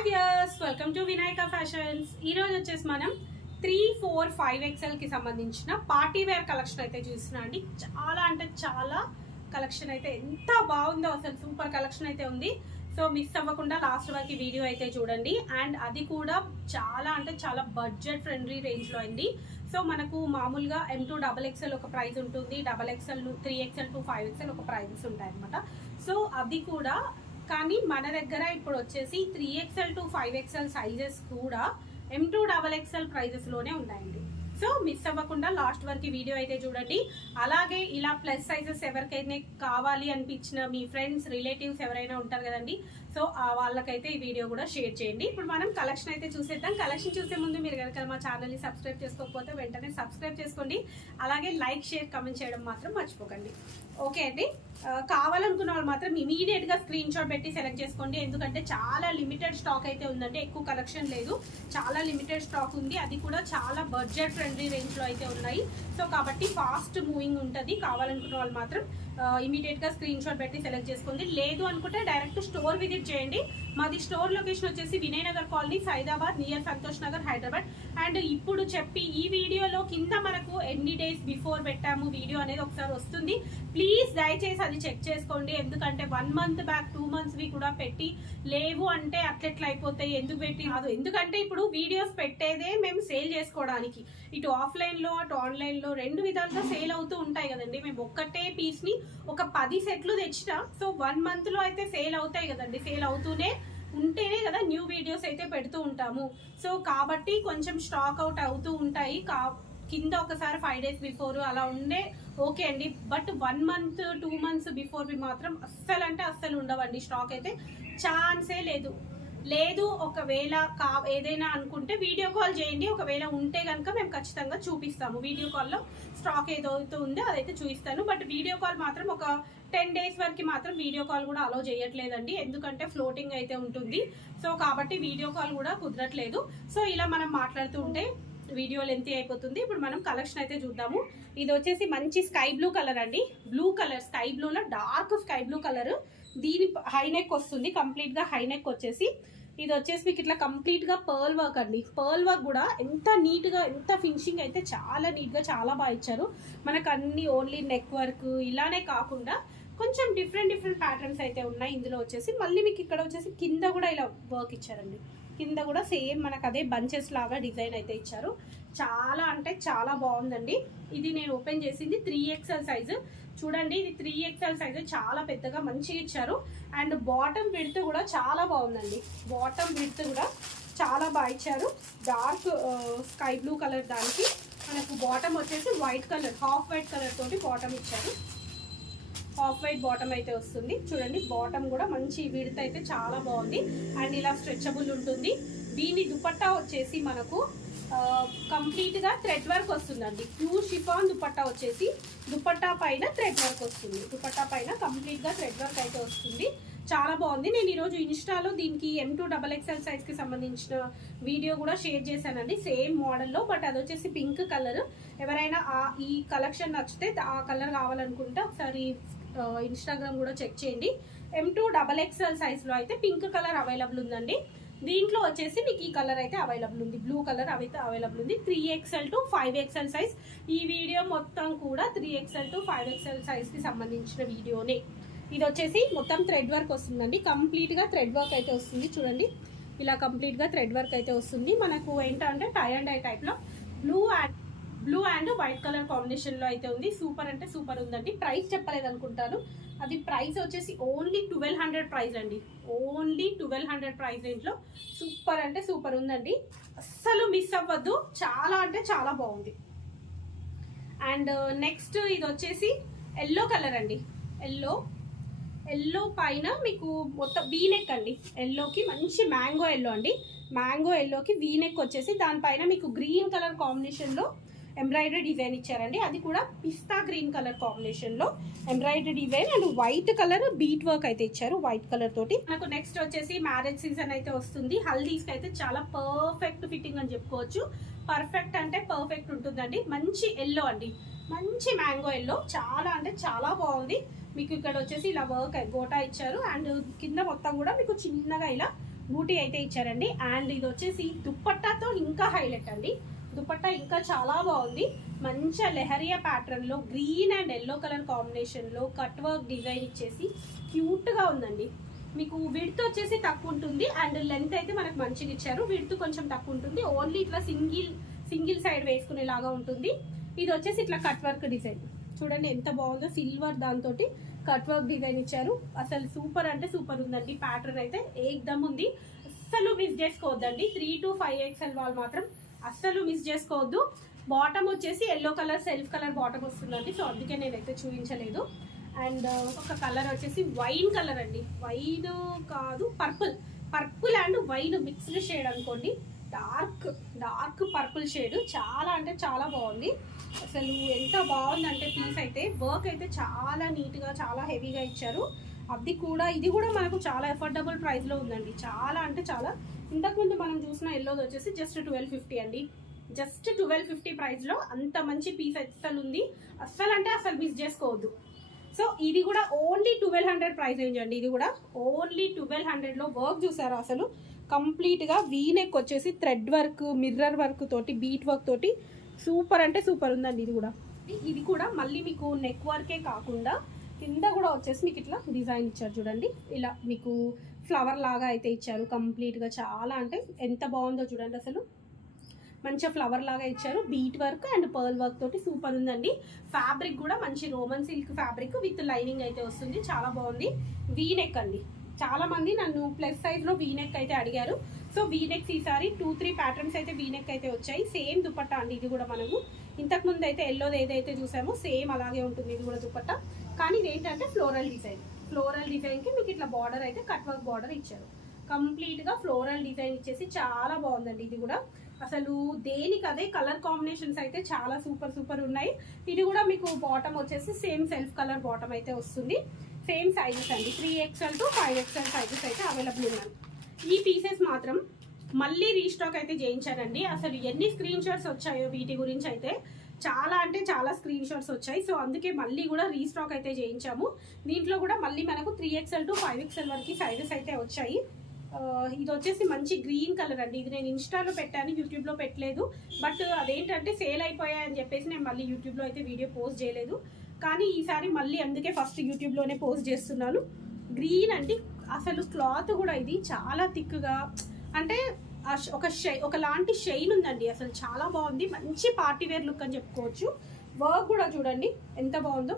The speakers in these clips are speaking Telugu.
Hi welcome to Vinayaka fashions ఈ రోజు వచ్చేసి మనం త్రీ ఫోర్ ఫైవ్ ఎక్స్ఎల్కి సంబంధించిన పార్టీ వేర్ కలెక్షన్ అయితే చూస్తున్నా అండి. చాలా అంటే చాలా కలెక్షన్ అయితే ఎంత బాగుందో అసలు సూపర్ కలెక్షన్ అయితే ఉంది. సో మిస్ అవ్వకుండా లాస్ట్ వరకు వీడియో అయితే చూడండి. అండ్ అది కూడా చాలా అంటే చాలా బడ్జెట్ ఫ్రెండ్లీ రేంజ్లో అయింది. సో మనకు మామూలుగా ఎం టూ డబల్ ఎక్స్ఎల్ ఒక ప్రైజ్ ఉంటుంది. Double XL three XL to five XL ఒక ప్రైజెస్ ఉంటాయి అనమాట సో అది కూడా కానీ మన దగ్గర ఇప్పుడు వచ్చేసి three XL to five XL sizes కూడా ఎం టూ డబల్ ఎక్స్ఎల్ ప్రైజెస్లోనే ఉన్నాయండి. సో మిస్ అవ్వకుండా లాస్ట్ వరకు వీడియో అయితే చూడండి. అలాగే ఇలా ప్లస్ సైజెస్ ఎవరికైనా కావాలి అనిపించిన మీ ఫ్రెండ్స్ రిలేటివ్స్ ఎవరైనా ఉంటారు కదండి. సో ఆ వాళ్ళకైతే ఈ వీడియో కూడా షేర్ చేయండి. ఇప్పుడు మనం కలెక్షన్ అయితే చూసేద్దాం. కలెక్షన్ చూసే ముందు మీరు కనుక మా ఛానల్ని సబ్స్క్రైబ్ చేసుకోకపోతే వెంటనే సబ్స్క్రైబ్ చేసుకోండి. అలాగే లైక్ షేర్ కమెంట్ చేయడం మాత్రం మర్చిపోకండి. ఓకే అండి. కావాలనుకున్న వాళ్ళు మాత్రం ఇమీడియట్గా స్క్రీన్ షాట్ పెట్టి సెలెక్ట్ చేసుకోండి. ఎందుకంటే చాలా లిమిటెడ్ స్టాక్ అయితే ఉందంటే ఎక్కువ కలెక్షన్ లేదు. చాలా లిమిటెడ్ స్టాక్ ఉంది. అది కూడా చాలా బడ్జెట్ ఫ్రెండ్లీ రేంజ్లో అయితే ఉన్నాయి. సో కాబట్టి ఫాస్ట్ మూవింగ్ ఉంటుంది. కావాలనుకున్న వాళ్ళు మాత్రం ఇమీడియట్గా స్క్రీన్ షాట్ పెట్టి సెలెక్ట్ చేసుకోండి. లేదు అనుకుంటే డైరెక్ట్ స్టోర్ విజిట్ చేయండి. మాది స్టోర్ లొకేషన్ వచ్చేసి Vinaynagar colony Saidabad near Santosh Nagar Hyderabad. And ఇప్పుడు చెప్పి ఈ వీడియోలో కింద మనకు ఎన్ని డేస్ బిఫోర్ పెట్టాము వీడియో అనేది ఒకసారి వస్తుంది. ప్లీజ్ దయచేసి అది చెక్ చేసుకోండి. ఎందుకంటే వన్ మంత్ బ్యాక్ టూ మంత్స్వి కూడా పెట్టి లేవు అంటే అట్లెట్లా అయిపోతాయి? ఎందుకు పెట్టి కాదు ఎందుకంటే ఇప్పుడు వీడియోస్ పెట్టేదే మేము సేల్ చేసుకోవడానికి. ఇటు ఆఫ్లైన్లో అటు ఆన్లైన్లో రెండు విధాలుగా సేల్ అవుతూ ఉంటాయి కదండి. మేము ఒక్కటే పీస్ని ఒక పది సెట్లు తెచ్చిన సో వన్ మంత్లో అయితే సేల్ అవుతాయి కదండి. సేల్ అవుతూనే ఉంటేనే కదా న్యూ వీడియోస్ అయితే పెడుతూ ఉంటాము. సో కాబట్టి కొంచెం స్టాక్ అవుట్ అవుతూ ఉంటాయి. కా కింద ఒకసారి ఫైవ్ డేస్ బిఫోర్ అలా ఉండే ఓకే అండి. But one month two months before మాత్రం అస్సలు అంటే అస్సలు ఉండవండి. స్టాక్ అయితే ఛాన్సే లేదు. లేదు ఒకవేళ కా ఏదైనా అనుకుంటే వీడియో కాల్ చేయండి. ఒకవేళ ఉంటే కనుక మేము ఖచ్చితంగా చూపిస్తాము. వీడియో కాల్లో స్టాక్ ఏదైతే ఉందో అదైతే చూపిస్తాను. బట్ వీడియో కాల్ మాత్రం ఒక టెన్ డేస్ వరకు మాత్రం వీడియో కాల్ కూడా అలో చేయట్లేదండి. ఎందుకంటే ఫ్లోటింగ్ అయితే ఉంటుంది. సో కాబట్టి వీడియో కాల్ కూడా కుదరట్లేదు. సో ఇలా మనం మాట్లాడుతూ ఉంటే వీడియో లెంత్ అయిపోతుంది. ఇప్పుడు మనం కలెక్షన్ అయితే చూద్దాము. ఇది వచ్చేసి మంచి స్కై బ్లూ కలర్ అండి. బ్లూ కలర్ స్కై బ్లూలో డార్క్ స్కై బ్లూ కలర్. దీని హై నెక్ వస్తుంది కంప్లీట్గా హై నెక్ వచ్చేసి. ఇది వచ్చేసి మీకు ఇట్లా కంప్లీట్గా పర్ల్ వర్క్ అండి. పర్ల్ వర్క్ కూడా ఎంత నీట్గా ఎంత ఫినిషింగ్ అయితే చాలా నీట్గా చాలా బాగా ఇచ్చారు. మనకు అన్ని ఓన్లీ నెక్ వర్క్ ఇలానే కాకుండా కొంచెం డిఫరెంట్ డిఫరెంట్ ప్యాటర్న్స్ అయితే ఉన్నాయి. ఇందులో వచ్చేసి మళ్ళీ మీకు ఇక్కడ వచ్చేసి కింద కూడా ఇలా వర్క్ ఇచ్చారండి. కింద కూడా సేమ్ మనకు అదే బంచెస్ లాగా డిజైన్ అయితే ఇచ్చారు. చాలా అంటే చాలా బాగుందండి. ఇది నేను ఓపెన్ చేసింది త్రీ ఎక్స్ఎల్ సైజు చూడండి ఇది త్రీ ఎక్స్ఎల్ సైజు చాలా పెద్దగా మంచిగా ఇచ్చారు. అండ్ బాటమ్ విడ్త్ కూడా చాలా బాగుందండి. బాటమ్ విడ్త్ కూడా చాలా బాగా ఇచ్చారు. డార్క్ స్కై బ్లూ కలర్ దానికి మనకు బాటమ్ వచ్చేసి white colour half white colour తోటి బాటమ్ ఇచ్చారు. ఆఫ్ వైట్ బాటమ్ అయితే వస్తుంది. చూడండి బాటమ్ కూడా మంచి విడత అయితే చాలా బాగుంది. అండ్ ఇలా స్ట్రెచబుల్ ఉంటుంది. దీని దుపట్టా వచ్చేసి మనకు కంప్లీట్గా థ్రెడ్ వర్క్ వస్తుందండి. ప్యూర్ షిఫాన్ దుపట్టా వచ్చేసి దుపట్టా పైన థ్రెడ్ వర్క్ వస్తుంది. దుపట్టా పైన కంప్లీట్గా థ్రెడ్ వర్క్ అయితే వస్తుంది. చాలా బాగుంది. నేను ఈరోజు ఇన్స్టాలో దీనికి ఎం టూ డబల్ ఎక్స్ఎల్ సైజ్కి సంబంధించిన వీడియో కూడా షేర్ చేశానండి. సేమ్ మోడల్లో బట్ అది వచ్చేసి పింక్ కలర్. ఎవరైనా ఈ కలెక్షన్ నచ్చితే ఆ కలర్ కావాలనుకుంటే ఒకసారి ఇన్స్టాగ్రామ్ కూడా చెక్ చేయండి. ఎం టూ డబల్ ఎక్స్ఎల్ సైజ్లో అయితే పింక్ కలర్ అవైలబుల్ ఉందండి. దీంట్లో వచ్చేసి మీకు ఈ కలర్ అయితే అవైలబుల్ ఉంది. బ్లూ కలర్ అయితే అవైలబుల్ ఉంది. Three XL to five XL size ఈ వీడియో మొత్తం కూడా three XL to five XL సైజ్కి సంబంధించిన వీడియోనే. ఇది వచ్చేసి మొత్తం థ్రెడ్ వర్క్ వస్తుందండి. కంప్లీట్గా థ్రెడ్ వర్క్ అయితే వస్తుంది. చూడండి. ఇలా కంప్లీట్గా థ్రెడ్ వర్క్ అయితే వస్తుంది. మనకు ఏంటంటే టై అండ్ ఐ టైప్లో blue and blue and white colour కాంబినేషన్లో అయితే ఉంది. సూపర్ అంటే సూపర్ ఉందండి. ప్రైస్ చెప్పలేదు అనుకుంటాను అది ప్రైస్ వచ్చేసి ఓన్లీ ట్వెల్వ్ హండ్రెడ్ ప్రైస్ అండి. ఓన్లీ ట్వెల్వ్ హండ్రెడ్ ప్రైస్ రేంజ్లో సూపర్ అంటే సూపర్ ఉందండి. అస్సలు మిస్ అవ్వద్దు. చాలా అంటే చాలా బాగుంది. అండ్ నెక్స్ట్ uh, ఇది వచ్చేసి ఎల్లో కలర్ అండి. ఎల్లో ఎల్లో పైన మీకు మొత్తం వీనెక్ అండి. ఎల్లోకి మంచి మ్యాంగో ఎల్లో అండి. మ్యాంగో ఎల్లోకి వీనెక్ వచ్చేసి దానిపైన మీకు గ్రీన్ కలర్ కాంబినేషన్లో ఎంబ్రాయిడరీ డిజైన్ ఇచ్చారండి. అది కూడా పిస్తా గ్రీన్ కలర్ కాంబినేషన్లో embroidery design and white colour bead work అయితే ఇచ్చారు వైట్ కలర్ తోటి. మనకు నెక్స్ట్ వచ్చేసి మ్యారేజ్ సీజన్ అయితే వస్తుంది. హల్దీస్కి అయితే చాలా పర్ఫెక్ట్ ఫిట్టింగ్ అని చెప్పుకోవచ్చు. పర్ఫెక్ట్ అంటే పర్ఫెక్ట్ ఉంటుందండి. మంచి ఎల్లో అండి. మంచి మ్యాంగో ఎల్లో చాలా అంటే చాలా బాగుంది. మీకు ఇక్కడ వచ్చేసి ఇలా వర్క్ గోటా ఇచ్చారు. అండ్ కింద మొత్తం కూడా మీకు చిన్నగా ఇలా బూటీ అయితే ఇచ్చారండి. అండ్ ఇది వచ్చేసి దుప్పట్టాతో ఇంకా హైలైట్ అండి. దుపట్టా ఇంకా చాలా బాగుంది. మంచి లెహరియా ప్యాటర్న్లో గ్రీన్ అండ్ ఎల్లో కలర్ కాంబినేషన్లో కట్ వర్క్ డిజైన్ ఇచ్చేసి క్యూట్గా ఉందండి. మీకు విడ్త్ వచ్చేసి తక్కువ ఉంటుంది అండ్ లెంత్ అయితే మనకు మంచిగా ఇచ్చారు. విడ్త్ కొంచెం తక్కువ ఉంటుంది. ఓన్లీ ఇట్లా సింగిల్ సింగిల్ సైడ్ వేసుకునేలాగా ఉంటుంది. ఇది వచ్చేసి ఇట్లా కట్ వర్క్ డిజైన్ చూడండి ఎంత బాగుందో సిల్వర్ దాంతో కట్ వర్క్ డిజైన్ ఇచ్చారు. అసలు సూపర్ అంటే సూపర్ ఉందండి. ప్యాటర్న్ అయితే ఏకదమ్ ఉంది. అస్సలు మిస్ చేసుకోవద్దండి. త్రీ టు ఫైవ్ ఎక్స్ఎల్ వాళ్ళు మాత్రం అస్సలు మిస్ చేసుకోవద్దు. బాటమ్ వచ్చేసి yellow colour self colour bottom వస్తుందండి. సో అందుకే నేనైతే చూపించలేదు. అండ్ ఒక కలర్ వచ్చేసి వైన్ కలర్ అండి. వైన్ కాదు purple purple and wine mixed shade అనుకోండి. డార్క్ డార్క్ పర్పుల్ షేడ్ చాలా అంటే చాలా బాగుంది. అసలు ఎంత బాగుందంటే పీస్ అయితే వర్క్ అయితే చాలా నీట్గా చాలా హెవీగా ఇచ్చారు. అది కూడా ఇది కూడా మనకు చాలా ఎఫర్డబుల్ ప్రైస్లో ఉందండి. చాలా అంటే చాలా ఇంతకుముందు మనం చూసిన ఎల్లోది వచ్చేసి జస్ట్ ట్వెల్వ్ ఫిఫ్టీ అండి. జస్ట్ ట్వెల్వ్ ఫిఫ్టీ ప్రైస్లో అంత మంచి పీస్ అస్సలు ఉంది. అస్సలు అంటే అసలు మిస్ చేసుకోవద్దు. సో ఇది కూడా only twelve hundred price range అండి. ఇది కూడా ఓన్లీ ట్వెల్వ్ హండ్రెడ్లో వర్క్ చూసారా అసలు? కంప్లీట్గా వీనెక్ వచ్చేసి థ్రెడ్ వర్క్ మిర్రర్ వర్క్ తోటి బీట్ వర్క్ తోటి సూపర్ అంటే సూపర్ ఉందండి ఇది కూడా. ఇది కూడా మళ్ళీ మీకు నెక్ వర్కే కాకుండా కింద కూడా వచ్చేసి మీకు ఇట్లా డిజైన్ ఇచ్చారు చూడండి. ఇలా మీకు ఫ్లవర్ లాగా అయితే ఇచ్చారు కంప్లీట్గా చాలా అంటే ఎంత బాగుందో చూడండి అసలు. మంచిగా ఫ్లవర్ లాగా ఇచ్చారు. Bead work and pearl work తోటి సూపర్ ఉందండి. ఫ్యాబ్రిక్ కూడా మంచి Roman silk fabric with lining అయితే వస్తుంది. చాలా బాగుంది. వీనెక్ అండి. చాలామంది నన్ను ప్లస్ సైజ్లో వీనెక్ అయితే అడిగారు. సో వీనెక్స్ ఈసారి టూ త్రీ ప్యాటర్న్స్ అయితే వీనెక్ అయితే వచ్చాయి. సేమ్ దుపట్టా అండి ఇది కూడా మనము. ఇంతకు ముందు అయితే ఎల్లోది ఏదైతే చూసామో సేమ్ అలాగే ఉంటుంది. ఇది కూడా దుపట్టా. కానీ ఇది ఏంటంటే ఫ్లోరల్ డిజైన్ ఫ్లోరల్ డిజైన్కి మీకు ఇట్లా బార్డర్ అయితే కట్ వర్క్ బార్డర్ ఇచ్చారు కంప్లీట్గా ఫ్లోరల్ డిజైన్ ఇచ్చేసి చాలా బాగుందండి ఇది కూడా. అసలు దేనికి అదే కలర్ కాంబినేషన్స్ అయితే చాలా సూపర్ సూపర్ ఉన్నాయి. ఇది కూడా మీకు బాటమ్ వచ్చేసి సేమ్ సెల్ఫ్ కలర్ బాటమ్ అయితే వస్తుంది. సేమ్ సైజెస్ అండి. Three XL to five XL sizes అయితే అవైలబుల్ ఉన్నాయి ఈ పీసెస్ మాత్రం మళ్ళీ రీస్టాక్ అయితే చేయించానండి. అసలు ఎన్ని స్క్రీన్ షాట్స్ వచ్చాయో వీటి గురించి అయితే చాలా అంటే చాలా స్క్రీన్ షాట్స్ వచ్చాయి. సో అందుకే మళ్ళీ కూడా రీస్టాక్ అయితే చేయించాము. దీంట్లో కూడా మళ్ళీ మనకు three XL to five XL వరకు సైజెస్ అయితే వచ్చాయి. Uh, ఇది వచ్చేసి మంచి గ్రీన్ కలర్ అండి. ఇది నేను ఇన్స్టాలో పెట్టాను యూట్యూబ్లో పెట్టలేదు. బట్ అదేంటంటే సేల్ అయిపోయాయని చెప్పేసి నేను మళ్ళీ యూట్యూబ్లో అయితే వీడియో పోస్ట్ చేయలేదు. కానీ ఈసారి మళ్ళీ అందుకే ఫస్ట్ యూట్యూబ్లోనే పోస్ట్ చేస్తున్నాను. గ్రీన్ అండి అసలు క్లాత్ కూడా ఇది చాలా థిక్గా అంటే ఒక షై ఒకలాంటి షైన్ ఉందండి. అసలు చాలా బాగుంది. మంచి పార్టీ వేర్ లుక్ అని చెప్పుకోవచ్చు. వర్క్ కూడా చూడండి. ఎంత బాగుందో.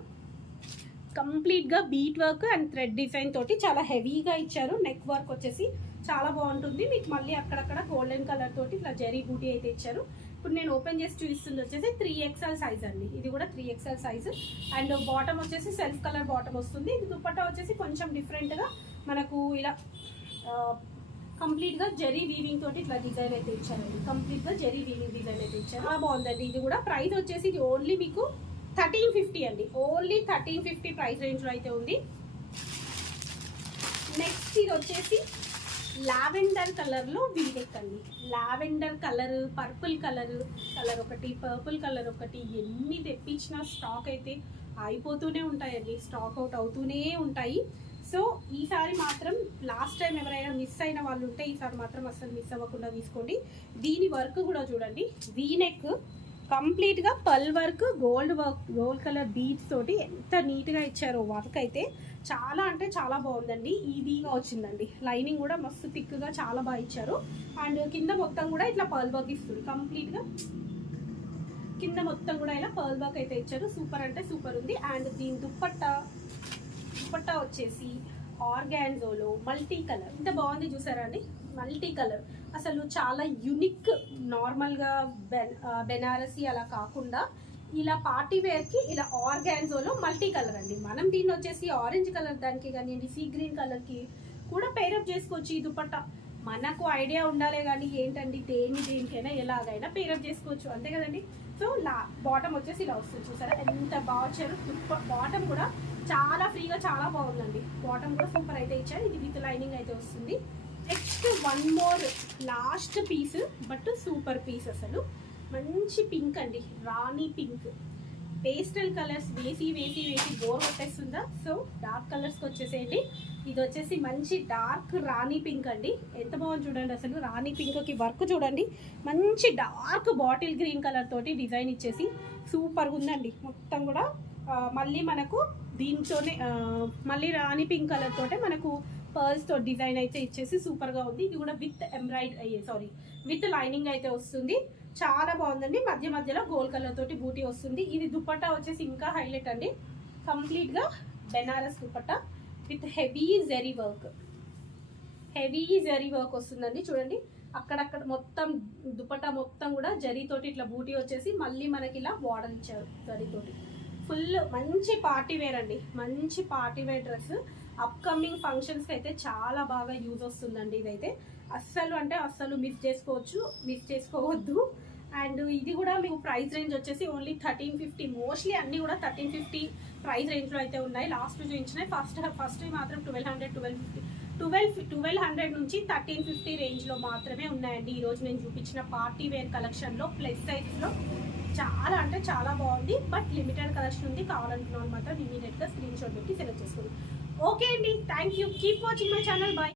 కంప్లీట్గా bead work and thread design తోటి చాలా హెవీగా ఇచ్చారు. నెక్ వర్క్ వచ్చేసి చాలా బాగుంటుంది. మీకు మళ్ళీ అక్కడక్కడ గోల్డెన్ కలర్ తోటి ఇట్లా జరీ బూటీ అయితే ఇచ్చారు. ఇప్పుడు నేను ఓపెన్ చేసి చూపిస్తుంది వచ్చేసి త్రీ ఎక్స్ఎల్ సైజ్ అండి. ఇది కూడా three XL size. And bottom వచ్చేసి సెల్ఫ్ కలర్ బాటమ్ వస్తుంది. ఇది దుపట్టా వచ్చేసి కొంచెం డిఫరెంట్గా మనకు ఇలా కంప్లీట్గా జరీ వీవింగ్ తోటి ఇట్లా డిజైన్ అయితే ఇచ్చారండి. కంప్లీట్గా జరీ వీవింగ్ డిజైన్ అయితే ఇచ్చారు. చాలా బాగుందండి. ఇది కూడా ప్రైస్ వచ్చేసి ఇది ఓన్లీ మీకు థర్టీన్ ఫిఫ్టీ అండి. ఓన్లీ థర్టీన్ ఫిఫ్టీ ప్రైస్ రేంజ్లో అయితే ఉంది. నెక్స్ట్ ఇది వచ్చేసి లావెండర్ కలర్లో వీడెక్ అండి. Lavender colour purple colour colour ఒకటి పర్పుల్ కలర్ ఒకటి ఎన్ని తెప్పించినా స్టాక్ అయితే అయిపోతూనే ఉంటాయండి. స్టాక్ అవుట్ అవుతూనే ఉంటాయి. సో ఈసారి మాత్రం లాస్ట్ టైం ఎవరైనా మిస్ అయిన వాళ్ళు ఉంటే ఈసారి మాత్రం అస్సలు మిస్ అవ్వకుండా తీసుకోండి. దీని వర్క్ కూడా చూడండి. వీనెక్ కంప్లీట్గా పల్ work gold work gold colour beads తోటి ఎంత నీట్గా ఇచ్చారో వర్క్ అయితే చాలా అంటే చాలా బాగుందండి. ఈజీగా వచ్చిందండి. లైనింగ్ కూడా మస్తు థిక్గా చాలా బాగా ఇచ్చారు. అండ్ కింద మొత్తం కూడా ఇట్లా పర్ల్ వర్క్ ఇస్తుంది. కంప్లీట్గా కింద మొత్తం కూడా ఇలా పర్ల్ వర్క్ అయితే ఇచ్చారు. సూపర్ అంటే సూపర్ ఉంది. అండ్ దీని దుప్పట్ట దుప్పట్టా వచ్చేసి ఆర్గాన్జోలో మల్టీ కలర్ ఇంత బాగుంది చూసారా అండి? మల్టీ కలర్ అసలు చాలా యునిక్ నార్మల్గా బెన్ బెనారసీ అలా కాకుండా ఇలా పార్టీ వేర్కి ఇలా ఆర్గాన్జోలో మల్టీ కలర్ అండి. మనం దీన్ని వచ్చేసి ఆరెంజ్ కలర్ దానికి కానివ్వండి సీ గ్రీన్ కలర్కి కూడా పేరప్ చేసుకోవచ్చు ఈ దుపట్టా మనకు ఐడియా ఉండాలే కానీ ఏంటండి దేని దేనికైనా ఎలాగైనా పేరప్ చేసుకోవచ్చు. అంతే కదండి? సో లా బాటమ్ వచ్చేసి ఇలా వస్తుంది చూసారా? ఎంత బాగా వచ్చారు? బాటమ్ కూడా చాలా ఫ్రీగా చాలా బాగుందండి. బాటమ్ కూడా సూపర్ అయితే ఇచ్చారు. ఇది విత్ లైనింగ్ అయితే వస్తుంది. Next one more last piece but super piece అసలు. మంచి పింక్ అండి. రాణి పింక్ పేస్టల్ కలర్స్ వేసి వేసి వేసి బోర్ కొట్టేస్తుందా? సో డార్క్ కలర్స్కి వచ్చేసేయండి. ఇది వచ్చేసి మంచి డార్క్ రాణి పింక్ అండి. ఎంత బాగుంది చూడండి అసలు. రాణి పింక్కి వర్క్ చూడండి. మంచి డార్క్ బాటిల్ గ్రీన్ కలర్ తోటి డిజైన్ ఇచ్చేసి సూపర్గా ఉందండి. మొత్తం కూడా మళ్ళీ మనకు దీంతోనే మళ్ళీ రాణి పింక్ కలర్ తోటే మనకు పర్ల్స్తో డిజైన్ అయితే ఇచ్చేసి సూపర్గా ఉంది. ఇది కూడా విత్ ఎంబ్రాయిడ్ అయ్యే సారీ విత్ లైనింగ్ అయితే వస్తుంది. చాలా బాగుందండి. మధ్య మధ్యలో గోల్డ్ కలర్ తోటి బూటీ వస్తుంది. ఇది దుపట్టా వచ్చేసి ఇంకా హైలైట్ అండి. కంప్లీట్గా Banaras dupatta with heavy zari work heavy zari work వస్తుందండి. చూడండి అక్కడక్కడ మొత్తం దుపట్టా మొత్తం కూడా జరీతోటి ఇట్లా బూటీ వచ్చేసి మళ్ళీ మనకి ఇలా వాడనిచ్చారు ఇచ్చారు జరీతోటి ఫుల్ మంచి పార్టీ వేర్ అండి. మంచి పార్టీ వేర్ డ్రెస్. అప్కమింగ్ ఫంక్షన్స్కి అయితే చాలా బాగా యూజ్ వస్తుందండి ఇదైతే. అస్సలు అంటే అస్సలు మిస్ చేసుకోవచ్చు మిస్ చేసుకోవద్దు. అండ్ ఇది కూడా మీకు ప్రైస్ రేంజ్ వచ్చేసి ఓన్లీ థర్టీన్ ఫిఫ్టీ మోస్ట్లీ అన్నీ కూడా థర్టీన్ ఫిఫ్టీ ప్రైస్ రేంజ్లో అయితే ఉన్నాయి. లాస్ట్ చూపించినాయి ఫస్ట్ ఫస్ట్ మాత్రం twelve hundred twelve fifty twelve twelve hundred నుంచి థర్టీన్ ఫిఫ్టీ రేంజ్లో మాత్రమే ఉన్నాయండి. ఈరోజు నేను చూపించిన పార్టీ వేర్ కలెక్షన్లో ప్లస్ సైజ్లో చాలా అంటే చాలా బాగుంది బట్ లిమిటెడ్ కలెక్షన్ ఉంది. కావాలనుకున్న మాత్రం ఇమీడియట్గా స్క్రీన్ షాట్ పెట్టి సెలెక్ట్ చేసుకోండి. ఓకే అండి thank you keep watching my channel bye